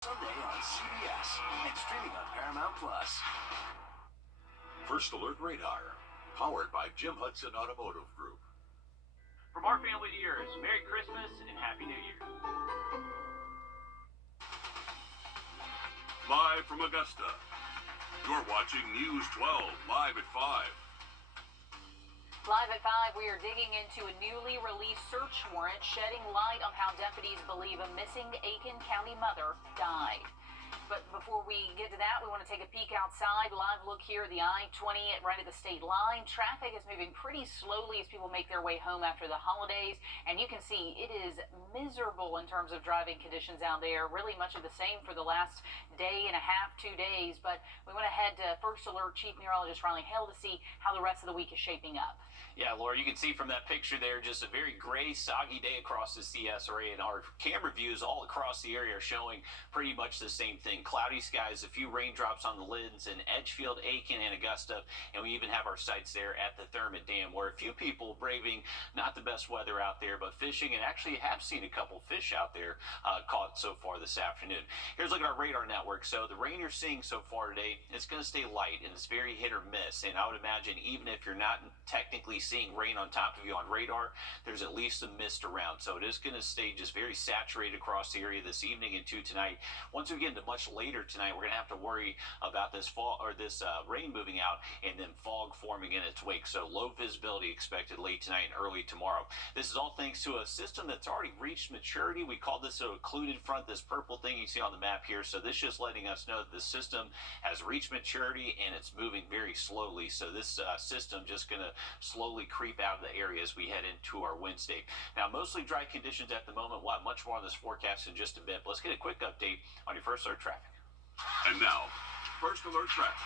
Sunday on CBS and streaming on Paramount Plus. First Alert Radar, powered by Jim Hudson Automotive Group. From our family to yours, Merry Christmas and Happy New Year. Live from Augusta, you're watching News 12, live at 5. Live at 5, we are digging into a newly released search warrant, shedding light on how deputies believe a missing Aiken County mother died. But before we get to that, we want to take a peek outside. Live look here, the I-20 right at the state line. Traffic is moving pretty slowly as people make their way home after the holidays. And you can see it is miserable in terms of driving conditions out there. Really much of the same for the last day and a half, 2 days. But we want to head to First Alert Chief Meteorologist Riley Hale to see how the rest of the week is shaping up. Yeah, Laura, you can see from that picture there just a very gray, soggy day across the CSRA, and our camera views all across the area are showing pretty much the same thing. Cloudy skies, a few raindrops on the lids in Edgefield, Aiken, and Augusta, and we even have our sights there at the Thurmond Dam, where a few people braving not the best weather out there, but fishing, and actually have seen a couple fish out there caught so far this afternoon. Here's a look at our radar network. So the rain you're seeing so far today, it's going to stay light, and it's very hit or miss, and I would imagine even if you're not technically seeing rain on top of you on radar, there's at least some mist around. So it is going to stay just very saturated across the area this evening into tonight. Once we get into much later tonight, we're going to have to worry about this fall or this rain moving out and then fog forming in its wake. So low visibility expected late tonight and early tomorrow. This is all thanks to a system that's already reached maturity. We call this a occluded front, this purple thing you see on the map here. So this is just letting us know that the system has reached maturity and it's moving very slowly. So this system just going to slowly creep out of the area as we head into our Wednesday. Now, mostly dry conditions at the moment. We'll have much more on this forecast in just a bit. But let's get a quick update on your First Alert traffic. And now, First Alert traffic.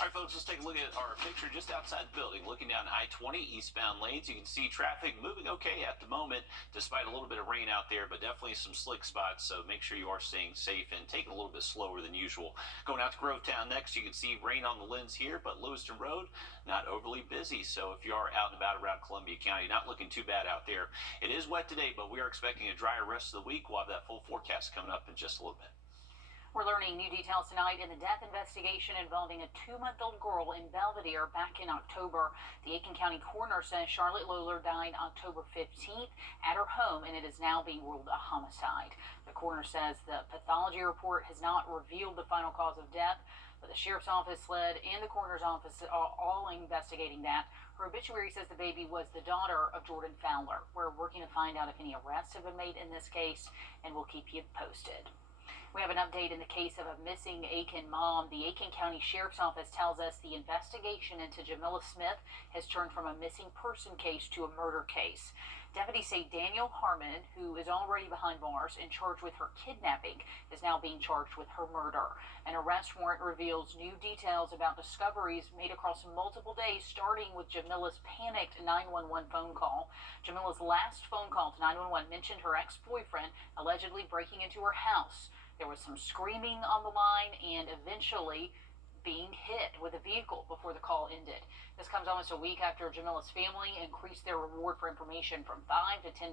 All right, folks, let's take a look at our picture just outside the building. Looking down I-20 eastbound lanes, you can see traffic moving okay at the moment, despite a little bit of rain out there, but definitely some slick spots, so make sure you are staying safe and taking a little bit slower than usual. Going out to Grovetown next, you can see rain on the lens here, but Lewiston Road, not overly busy, so if you are out and about around Columbia County, not looking too bad out there. It is wet today, but we are expecting a drier rest of the week. We'll have that full forecast coming up in just a little bit. We're learning new details tonight in the death investigation involving a 2-month-old girl in Belvedere back in October. The Aiken County coroner says Charlotte Lohler died October 15th at her home, and it is now being ruled a homicide. The coroner says the pathology report has not revealed the final cause of death, but the sheriff's office led and the coroner's office are all investigating that. Her obituary says the baby was the daughter of Jordan Fowler. We're working to find out if any arrests have been made in this case, and we'll keep you posted. We have an update in the case of a missing Aiken mom. The Aiken County Sheriff's Office tells us the investigation into Jamila Smith has turned from a missing person case to a murder case. Deputies say Daniel Harmon, who is already behind bars and charged with her kidnapping, is now being charged with her murder. An arrest warrant reveals new details about discoveries made across multiple days, starting with Jamila's panicked 911 phone call. Jamila's last phone call to 911 mentioned her ex-boyfriend allegedly breaking into her house. There was some screaming on the line and eventually being hit with a vehicle before the call ended. This comes almost a week after Jamila's family increased their reward for information from $5,000 to $10,000.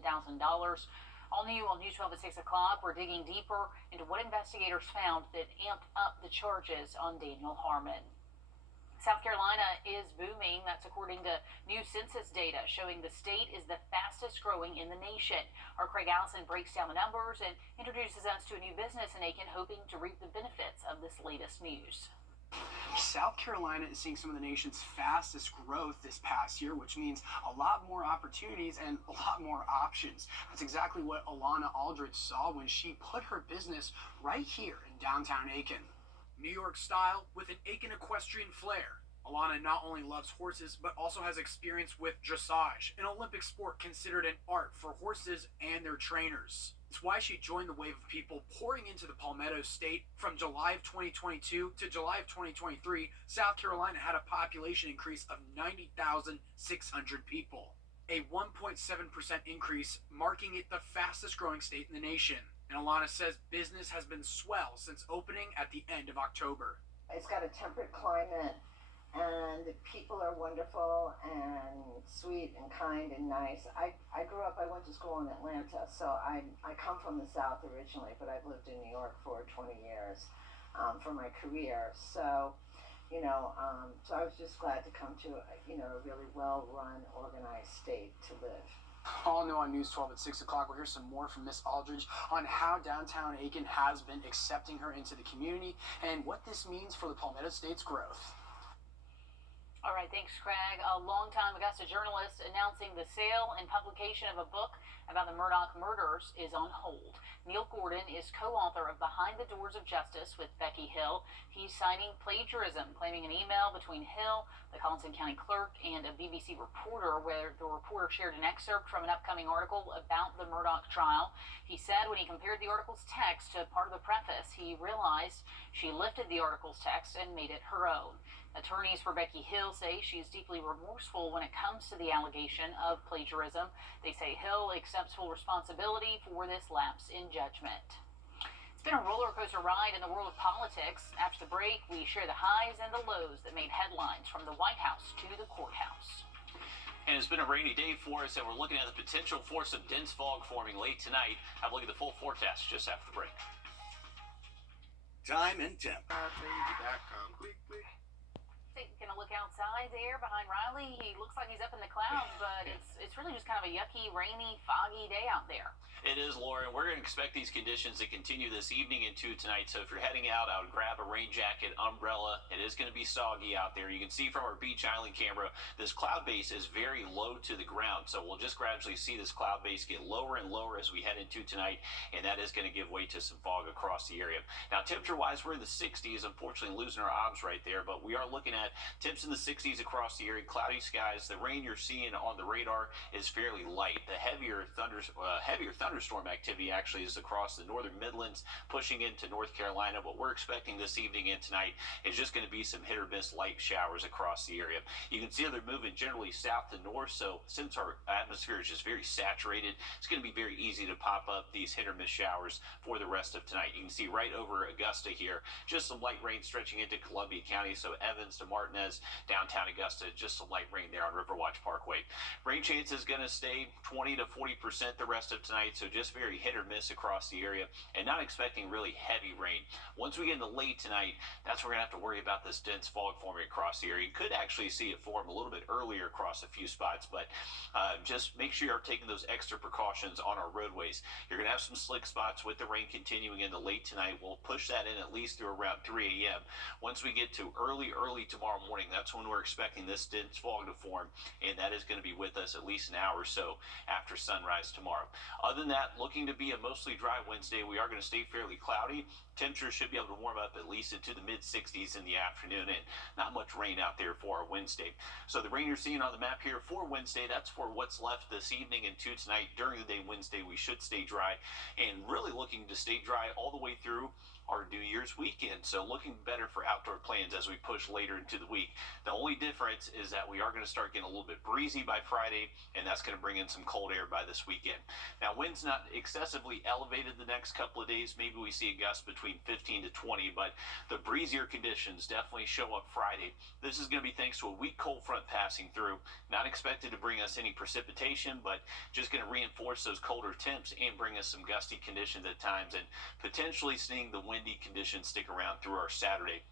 All new on News 12 at 6 o'clock. We're digging deeper into what investigators found that amped up the charges on Daniel Harmon. South Carolina is booming. That's according to new census data showing the state is the fastest growing in the nation. Our Craig Allison breaks down the numbers and introduces us to a new business in Aiken hoping to reap the benefits of this latest news. South Carolina is seeing some of the nation's fastest growth this past year, which means a lot more opportunities and a lot more options. That's exactly what Alana Aldrich saw when she put her business right here in downtown Aiken. New York style with an Aiken equestrian flair. Alana not only loves horses, but also has experience with dressage, an Olympic sport considered an art for horses and their trainers. It's why she joined the wave of people pouring into the Palmetto State. From July of 2022 to July of 2023, South Carolina had a population increase of 90,600 people, a 1.7% increase, marking it the fastest growing state in the nation. And Alana says business has been swell since opening at the end of October. It's got a temperate climate, and the people are wonderful and sweet and kind and nice. I went to school in Atlanta, so I come from the South originally, but I've lived in New York for 20 years for my career. So, so I was just glad to come to, a really well-run, organized state to live. All new on News 12 at 6 o'clock. We'll hear some more from Miss Aldridge on how downtown Aiken has been accepting her into the community and what this means for the Palmetto State's growth. All right, thanks, Craig. A longtime Augusta journalist announcing the sale and publication of a book about the Murdaugh murders is on hold. Neil Gordon is co-author of Behind the Doors of Justice with Becky Hill. He's citing plagiarism, claiming an email between Hill, the Colleton County clerk, and a BBC reporter where the reporter shared an excerpt from an upcoming article about the Murdaugh trial. He said when he compared the article's text to part of the preface, he realized she lifted the article's text and made it her own. Attorneys for Becky Hill say she is deeply remorseful when it comes to the allegation of plagiarism. They say Hill accepts full responsibility for this lapse in judgment. It's been a roller coaster ride in the world of politics. After the break, we share the highs and the lows that made headlines from the White House to the courthouse. And it's been a rainy day for us, and we're looking at the potential for some dense fog forming late tonight. Have a look at the full forecast just after the break. Time and temp. Taking a look outside there behind Riley. He looks like he's up in the clouds, but it's really just kind of a yucky, rainy, foggy day out there. It is, Laura, and we're going to expect these conditions to continue this evening into tonight. So if you're heading out, I would grab a rain jacket, umbrella. It is going to be soggy out there. You can see from our Beach Island camera, this cloud base is very low to the ground. So we'll just gradually see this cloud base get lower and lower as we head into tonight, and that is going to give way to some fog across the area. Now, temperature-wise, we're in the 60s. Unfortunately, losing our obs right there, but we are looking at temps in the 60s across the area, cloudy skies. The rain you're seeing on the radar is fairly light. The heavier thunderstorm activity actually is across the northern Midlands, pushing into North Carolina. What we're expecting this evening and tonight is just going to be some hit or miss light showers across the area. You can see they're moving generally south to north, so since our atmosphere is just very saturated, it's going to be very easy to pop up these hit or miss showers for the rest of tonight. You can see right over Augusta here, just some light rain stretching into Columbia County, so Evans to Martinez, downtown Augusta, just some light rain there on Riverwatch Parkway. Rain chance is going to stay 20 to 40% the rest of tonight, so just very hit or miss across the area, and not expecting really heavy rain. Once we get into late tonight, that's where we're going to have to worry about this dense fog forming across the area. You could actually see it form a little bit earlier across a few spots, but just make sure you're taking those extra precautions on our roadways. You're going to have some slick spots with the rain continuing into late tonight. We'll push that in at least through around 3 a.m. Once we get to early tomorrow morning, that's when we're expecting this dense fog to form, and that is going to be with us at least an hour or so after sunrise tomorrow. Other than that, looking to be a mostly dry Wednesday. We are going to stay fairly cloudy. Temperatures should be able to warm up at least into the mid-60s in the afternoon, and not much rain out there for our Wednesday. So the rain you're seeing on the map here for Wednesday, that's for what's left this evening and to tonight. During the day Wednesday, we should stay dry, and really looking to stay dry all the way through our New Year's weekend. So looking better for outdoor plans as we push later into the week. The only difference is that we are going to start getting a little bit breezy by Friday, and that's going to bring in some cold air by this weekend. Now, wind's not excessively elevated the next couple of days. Maybe we see a gust between 15 to 20, but the breezier conditions definitely show up Friday. This is going to be thanks to a weak cold front passing through. Not expected to bring us any precipitation, but just going to reinforce those colder temps and bring us some gusty conditions at times, and potentially seeing the windy conditions stick around through our Saturday.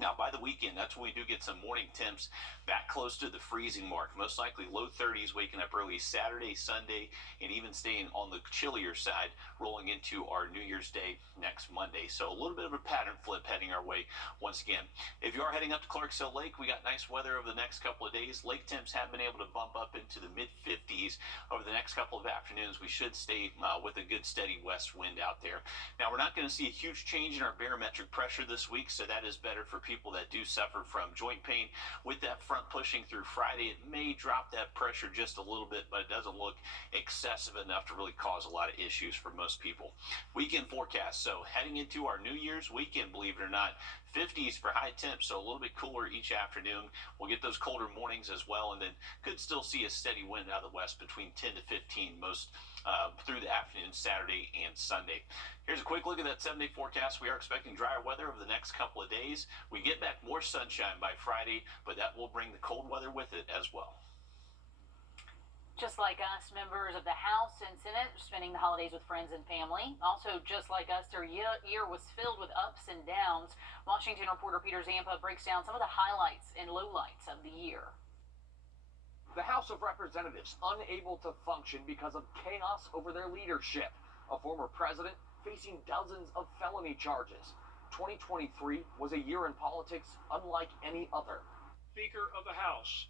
Now, by the weekend, that's when we do get some morning temps back close to the freezing mark. Most likely low 30s waking up early Saturday, Sunday, and even staying on the chillier side rolling into our New Year's Day next Monday. So a little bit of a pattern flip heading our way once again. If you are heading up to Clarksville Lake, we got nice weather over the next couple of days. Lake temps have been able to bump up into the mid-50s over the next couple of afternoons. We should stay with a good steady west wind out there. Now, we're not going to see a huge change in our barometric pressure this week, so that is better for people that do suffer from joint pain. With that front pushing through Friday, it may drop that pressure just a little bit, but it doesn't look excessive enough to really cause a lot of issues for most people. Weekend forecast. So heading into our New Year's weekend, believe it or not, 50s for high temps, so a little bit cooler each afternoon. We'll get those colder mornings as well, and then could still see a steady wind out of the west between 10 to 15 most through the afternoon, Saturday and Sunday. Here's a quick look at that 7-day forecast. We are expecting drier weather over the next couple of days. We get back more sunshine by Friday, but that will bring the cold weather with it as well. Just like us, members of the House and Senate are spending the holidays with friends and family. Also, just like us, their year was filled with ups and downs. Washington reporter Peter Zampa breaks down some of the highlights and lowlights of the year. The House of Representatives unable to function because of chaos over their leadership. A former president facing dozens of felony charges. 2023 was a year in politics unlike any other. Speaker of the House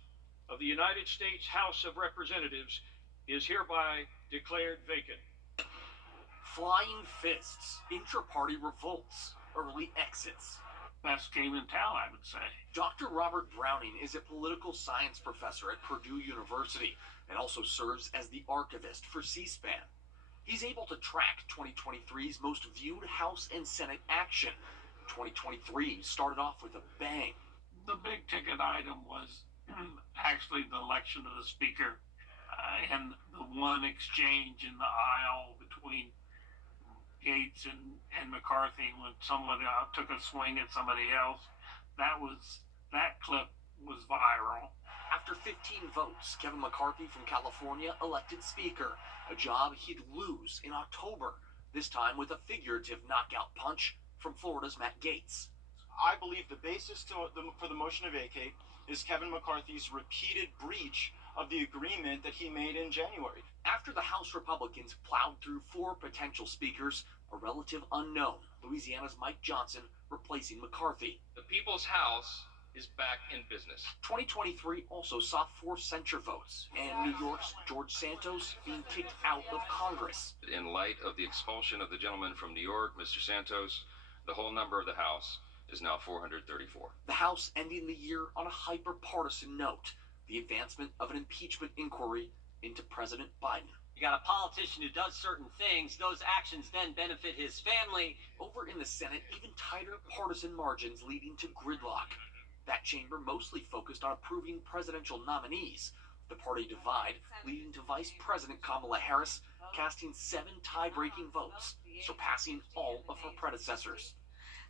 of the United States House of Representatives is hereby declared vacant. Flying fists, intra-party revolts, early exits. Best game in town, I would say. Dr. Robert Browning is a political science professor at Purdue University and also serves as the archivist for C-SPAN. He's able to track 2023's most viewed House and Senate action. 2023 started off with a bang. The big ticket item was actually the election of the speaker and the one exchange in the aisle between Gates and McCarthy when someone took a swing at somebody else. That clip was viral. After 15 votes, Kevin McCarthy from California elected speaker, a job he'd lose in October, this time with a figurative knockout punch from Florida's Matt Gaetz. I believe the basis for the motion to vacate is Kevin McCarthy's repeated breach of the agreement that he made in January. After the House Republicans plowed through 4 potential speakers, a relative unknown, Louisiana's Mike Johnson, replacing McCarthy. The People's House is back in business. 2023 also saw 4 censure votes, and New York's George Santos being kicked out of Congress. In light of the expulsion of the gentleman from New York, Mr. Santos, the whole number of the House is now 434. The House ending the year on a hyper-partisan note, the advancement of an impeachment inquiry into President Biden. You got a politician who does certain things, those actions then benefit his family. Over in the Senate, even tighter partisan margins leading to gridlock. That chamber mostly focused on approving presidential nominees. The party divide leading to Vice President Kamala Harris casting 7 tie-breaking votes, surpassing all of her predecessors.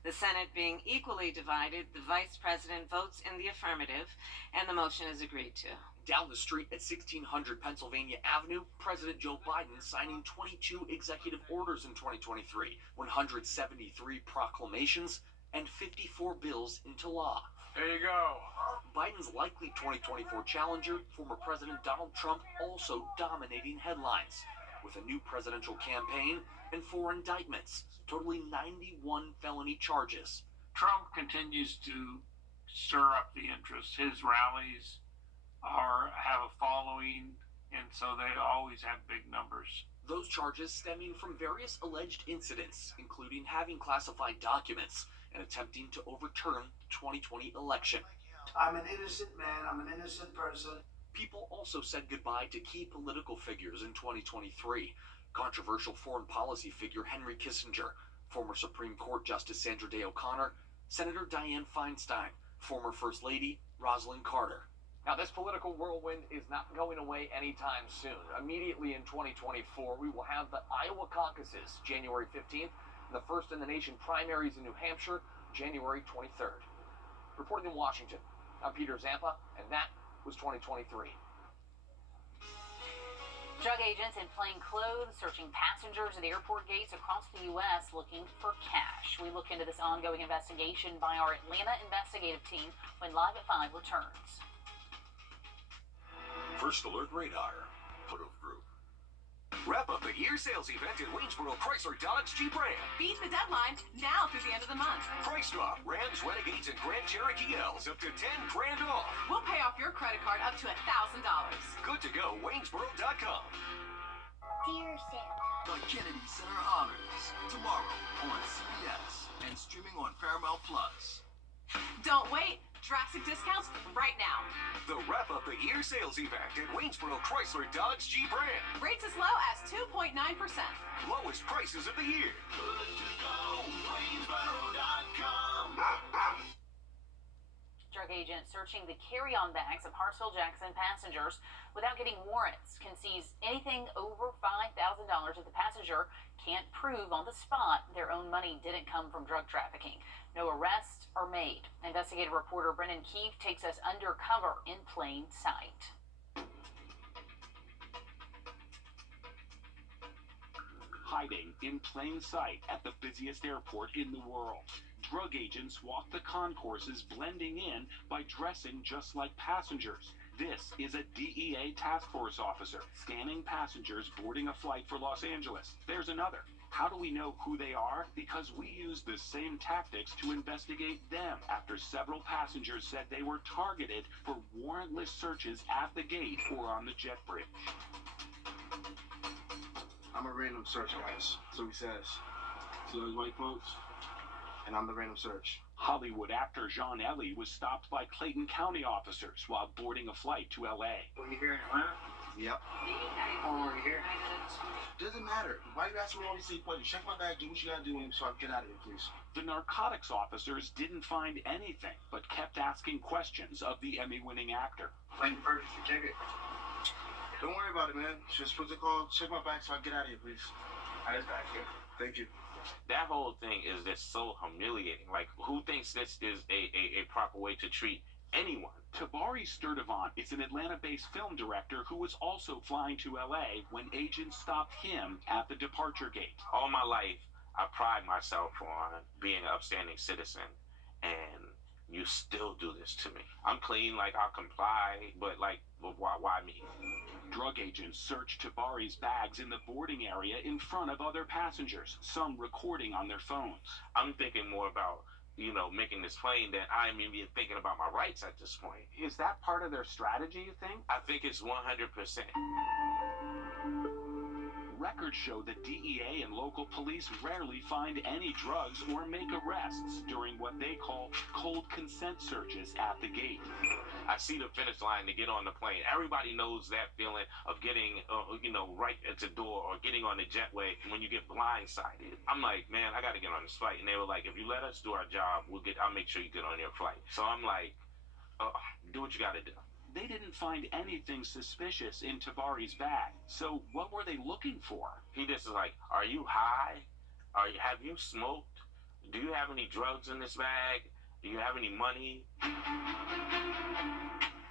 The Senate being equally divided, the Vice President votes in the affirmative, and the motion is agreed to. Down the street at 1600 Pennsylvania Avenue, President Joe Biden signing 22 executive orders in 2023, 173 proclamations, and 54 bills into law. There you go. Biden's likely 2024 challenger, former President Donald Trump, also dominating headlines, with a new presidential campaign and 4 indictments, totaling 91 felony charges. Trump continues to stir up the interest. His rallies have a following, and so they always have big numbers. Those charges stemming from various alleged incidents, including having classified documents and attempting to overturn the 2020 election. I'm an innocent man. I'm an innocent person. People also said goodbye to key political figures in 2023. Controversial foreign policy figure Henry Kissinger, former Supreme Court Justice Sandra Day O'Connor, Senator Dianne Feinstein, former First Lady Rosalind Carter. Now, this political whirlwind is not going away anytime soon. Immediately in 2024, we will have the Iowa caucuses, January 15th, and the first in the nation primaries in New Hampshire, January 23rd. Reporting in Washington, I'm Peter Zampa, and that was 2023. Drug agents in plain clothes searching passengers at airport gates across the U.S. looking for cash. We look into this ongoing investigation by our Atlanta investigative team when Live at 5 returns. First Alert Radar, Wrdw Group. Wrap up the year sales event at Waynesboro Chrysler Dodge Jeep Ram. Beat the deadline now through the end of the month. Price drop, Rams, Renegades, and Grand Cherokee L's up to $10 grand off. We'll pay off your credit card up to $1,000. Good to go, Waynesboro.com. Dear Santa. The Kennedy Center Honors, tomorrow on CBS and streaming on Paramount Plus. Don't wait. Drastic discounts right now. The wrap up the year sales event at Waynesboro Chrysler Dodge Jeep Ram. Rates as low as 2.9%. Lowest prices of the year. Good to go, Waynesboro.com. searching the carry-on bags of Hartsville-Jackson passengers without getting warrants. Can seize anything over $5,000 if the passenger can't prove on the spot their own money didn't come from drug trafficking. No arrests are made. Investigative reporter Brennan Keefe takes us undercover in plain sight. Hiding in plain sight at the busiest airport in the world. Drug agents walk the concourses, blending in by dressing just like passengers. This is a DEA task force officer scanning passengers boarding a flight for Los Angeles. There's another. How do we know who they are? Because we use the same tactics to investigate them after several passengers said they were targeted for warrantless searches at the gate or on the jet bridge. I'm a random search, guys. So he says. So those white folks, and I'm the random search. Hollywood actor John Ellie was stopped by Clayton County officers while boarding a flight to L.A. Were you here in Atlanta? Yep. How long were you here? Doesn't matter. Why you asking me all these silly questions? Check my bag, do what you gotta do, so I can get out of here, please. The narcotics officers didn't find anything, but kept asking questions of the Emmy-winning actor. When you purchased your ticket? Don't worry about it, man. Just what's it called? Check my bag so I can get out of here, please. I just back here. Thank you. That whole thing is just so humiliating. Like, who thinks this is a proper way to treat anyone? Tabari Sturdivant is an Atlanta-based film director who was also flying to L.A. when agents stopped him at the departure gate. All my life, I pride myself on being an upstanding citizen, and you still do this to me. I'm clean, like, I'll comply, but, like, why me? Drug agents searched Tabari's bags in the boarding area in front of other passengers, some recording on their phones. I'm thinking more about, making this plane than I'm even thinking about my rights at this point. Is that part of their strategy, you think? I think it's 100%. Records show that DEA and local police rarely find any drugs or make arrests during what they call cold consent searches at the gate. I see the finish line to get on the plane. Everybody knows that feeling of getting, right at the door or getting on the jetway when you get blindsided. I'm like, man, I got to get on this flight. And they were like, if you let us do our job, I'll make sure you get on your flight. So I'm like, do what you got to do. They didn't find anything suspicious in Tabari's bag. So what were they looking for? He just is like, are you high? Have you smoked? Do you have any drugs in this bag? Do you have any money?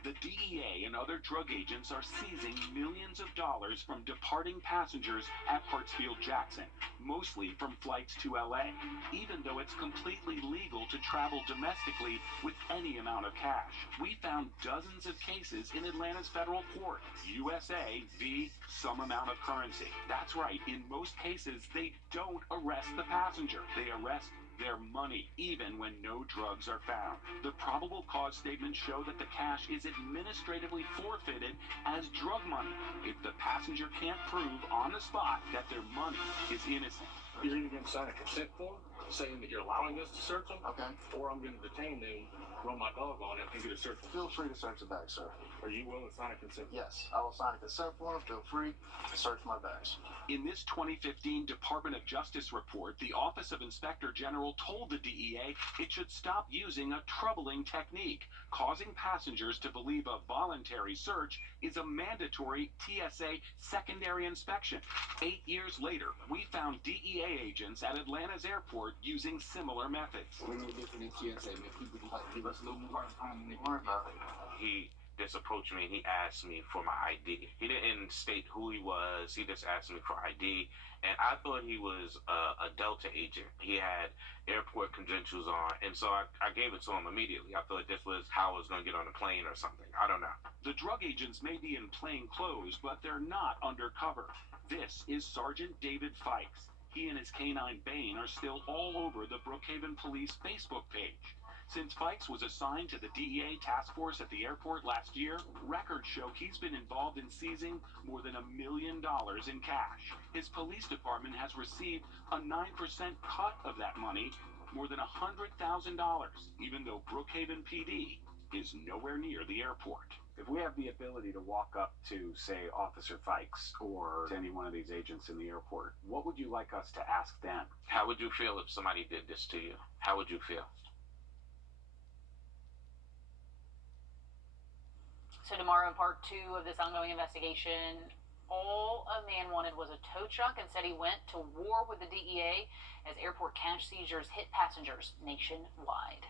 The DEA and other drug agents are seizing millions of dollars from departing passengers at Hartsfield-Jackson, mostly from flights to LA, even though it's completely legal to travel domestically with any amount of cash. We found dozens of cases in Atlanta's federal court, USA v. some amount of currency. That's right, in most cases, they don't arrest the passenger. They arrest their money, even when no drugs are found. The probable cause statements show that the cash is administratively forfeited as drug money if the passenger can't prove on the spot that their money is innocent. You're either going to sign a consent form saying that you're allowing us to search them, okay, or I'm going to detain them, run my dog on it, and get a search warrant. Feel free to search the bag, sir. Are you willing to sign a consent? Yes, I will sign a consent form. Feel free to search my bags. In this 2015 Department of Justice report, the Office of Inspector General told the DEA it should stop using a troubling technique, causing passengers to believe a voluntary search is a mandatory TSA secondary inspection. 8 years later, we found DEA agents at Atlanta's airport using similar methods. We're no different than TSA, man. People like give us a little more time than they worry about it. He just approached me and he asked me for my ID. He didn't state who he was. He just asked me for ID. And I thought he was a Delta agent. He had airport credentials on. And so I gave it to him immediately. I thought this was how I was going to get on the plane or something. I don't know. The drug agents may be in plain clothes, but they're not undercover. This is Sergeant David Fikes. He and his canine Bane are still all over the Brookhaven Police Facebook page. Since Fikes was assigned to the DEA task force at the airport last year, records show he's been involved in seizing more than $1 million in cash. His police department has received a 9% cut of that money, more than $100,000, even though Brookhaven PD is nowhere near the airport. If we have the ability to walk up to, say, Officer Fikes or to any one of these agents in the airport, what would you like us to ask them? How would you feel if somebody did this to you? How would you feel? So tomorrow in part 2 of this ongoing investigation, all a man wanted was a tow truck and said he went to war with the DEA as airport cash seizures hit passengers nationwide.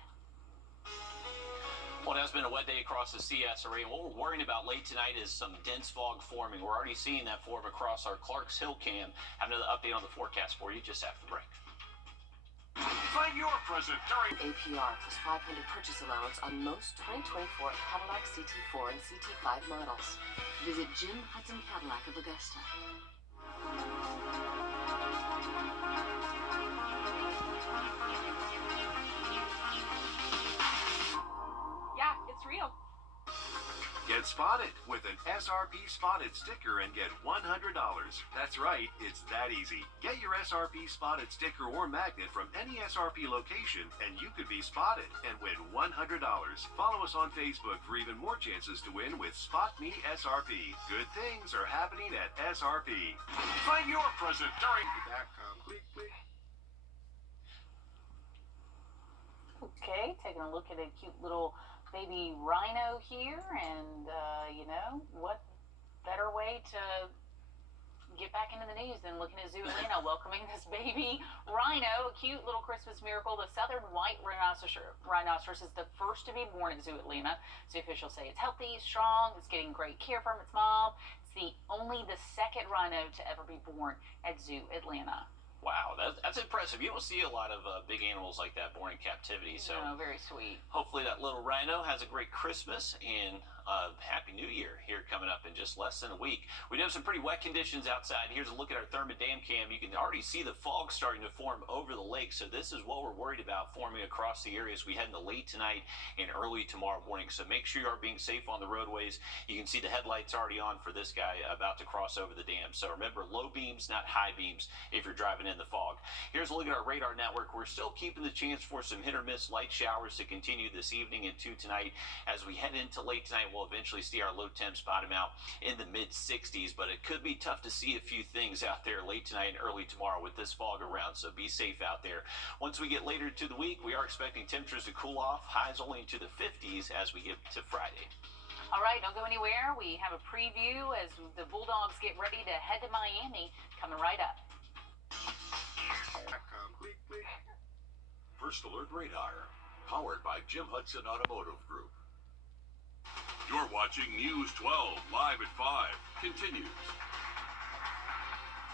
Well, it has been a wet day across the CS area, and what we're worrying about late tonight is some dense fog forming. We're already seeing that form across our Clarks Hill cam. Have another update on the forecast for you just after the break. Find your present during APR plus 500 purchase allowance on most 2024 Cadillac CT4 and CT5 models. Visit Jim Hudson Cadillac of Augusta. Yeah, it's real. Get spotted with an SRP Spotted sticker and get $100. That's right, it's that easy. Get your SRP Spotted sticker or magnet from any SRP location and you could be spotted and win $100. Follow us on Facebook for even more chances to win with Spot Me SRP. Good things are happening at SRP. Find your present during Okay, taking a look at a cute little baby rhino here, and you know, what better way to get back into the news than looking at Zoo Atlanta welcoming this baby rhino, a cute little Christmas miracle. The southern white rhinoceros is the first to be born at Zoo Atlanta. Zoo officials say it's healthy, strong, it's getting great care from its mom. It's only the second rhino to ever be born at Zoo Atlanta. Wow, that's impressive. You don't see a lot of big animals like that born in captivity. So no, very sweet. Hopefully that little rhino has a great Christmas and Happy New Year here coming up in just less than a week. We do have some pretty wet conditions outside. Here's a look at our thermodam cam. You can already see the fog starting to form over the lake. So this is what we're worried about forming across the area as we head into late tonight and early tomorrow morning. So make sure you are being safe on the roadways. You can see the headlights already on for this guy about to cross over the dam. So remember, low beams, not high beams if you're driving in the fog. Here's a look at our radar network. We're still keeping the chance for some hit or miss light showers to continue this evening and to tonight. As we head into late tonight, we'll eventually see our low temps bottom out in the mid 60s, but it could be tough to see a few things out there late tonight and early tomorrow with this fog around, so be safe out there. Once we get later to the week, we are expecting temperatures to cool off, highs only into the 50s as we get to Friday. All right, don't go anywhere. We have a preview as the Bulldogs get ready to head to Miami, coming right up. First Alert Radar, powered by Jim Hudson Automotive Group. You're watching News 12 live at 5. Continues.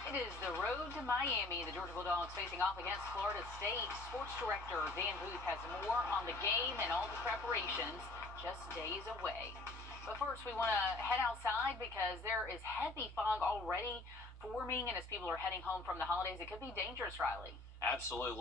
It is the road to Miami. The Georgia Bulldogs facing off against Florida State. Sports Director Dan Booth has more on the game and all the preparations just days away. But first, we want to head outside because there is heavy fog already forming, and as people are heading home from the holidays, it could be dangerous, Riley. Absolutely.